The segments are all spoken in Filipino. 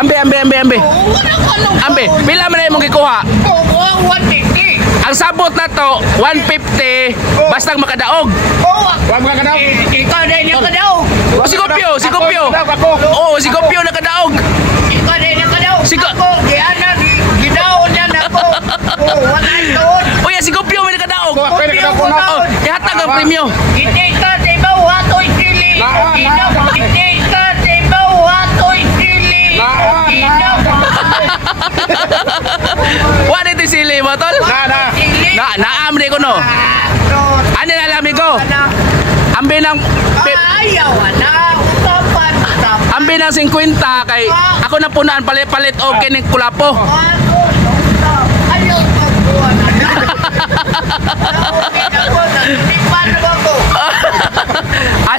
Ambe. Ambe, pila man na imong gikuha? 150. Ang sabot na to, 150, basta makadaog. Wag makadaog. Ikaw na yung nakadaog. Si Kopyo. Oo, si Kopyo nakadaog. Ikaw na yung nakadaog. Ako, di ana, gidaon yan ako. Wala doon. Uy, si Kopyo may nakadaog. Ihatag ang premyo. Hindi ka sa ibaw, hatoy sili. Hindi ka sa ibaw, hatoy sili. What ito sili mo, tol? Naam di ko, no? Ano na alam ko? Ambi ng... Ayaw, anak. Usapan. Ambi ng 50 kay ako na punaan palit-palit o kining kulapo. Ayaw magbuwan.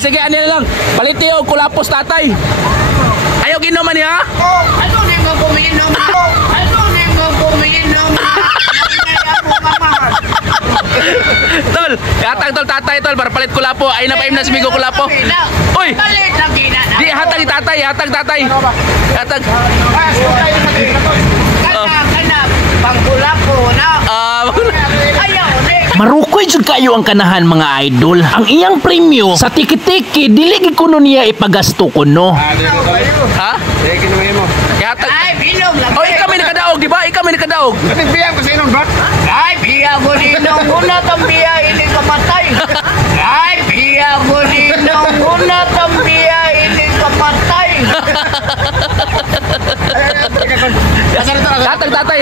Sige, ano na lang. Paliti o kulapos tatay. Ayaw ginuman niya? Ano na yung kumiinom? Tol, hatag tol tatay tol para palit kulapo. Ay na paim na si Migo kulapo. Uy! Palit lagi na. Di hatag tatay. Hatag. Kana pangkulapo na. Ayaw ni. Marukoy jud kayo ang kanahan mga idol. Ang iyang premyo sa tiki-tiki dili gid kuno niya ipagasto kuno. Ha? Ay, binom lang. Oh, ikaw may nakadaog, di ba? Ikaw may nakadaog. Biya ko sa inom, bro. Ay, biya mo ninong una tang biya ini kamatay. Ay, biya mo ninong una tang biya ini kamatay. Tatay.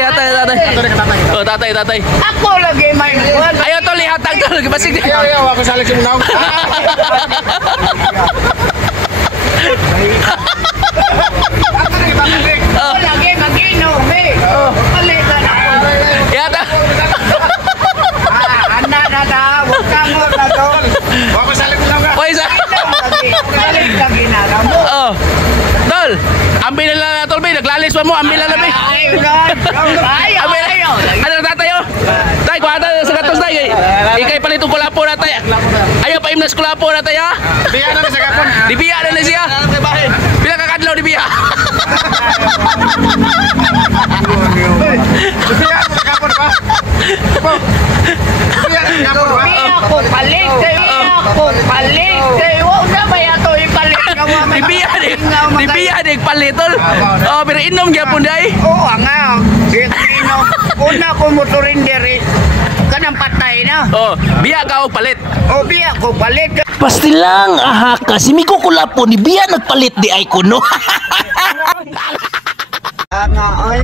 Oh, tatay. Ako lagi may buwan. Ayaw tol, ihatag tol. Basig di. Ako salit si Munaw. Ako lagi mag-inom eh. Palitan ako. Ihatag. Anda na daw. Huwag ka mo na doon. Ako salit si Munaw. Oy, sa. Palit lagi na lang mo. Oh. Tol, ambil na lang tol, bay. Naglalis pa mo, ambil na lang, bay. Ayaw. Ano na tatay, oh? Tay, kuha tayo sa gatos, tay. Ikay palit yung kulapo na, tay. Ayaw pa imnas kulapo na, tay, ha? Biya na sa kapon. Di biya na siya. Bila kakadlaw, di biya. Biya sa kapon ba? Biya sa kapon ba? Biya ko palit kayo. Huwag na ba yato ipalit ka mo? Di biya di palit, tol. Oh, pero inom gyapon day. Oo, nga. Inom. Una ko motorin diri. Kanang patay na. Oh, biya ka og palit. O biya ko palit. Pasti lang aha ka si Migo Kulapo ni biya nagpalit di ay kuno. Nga, oy.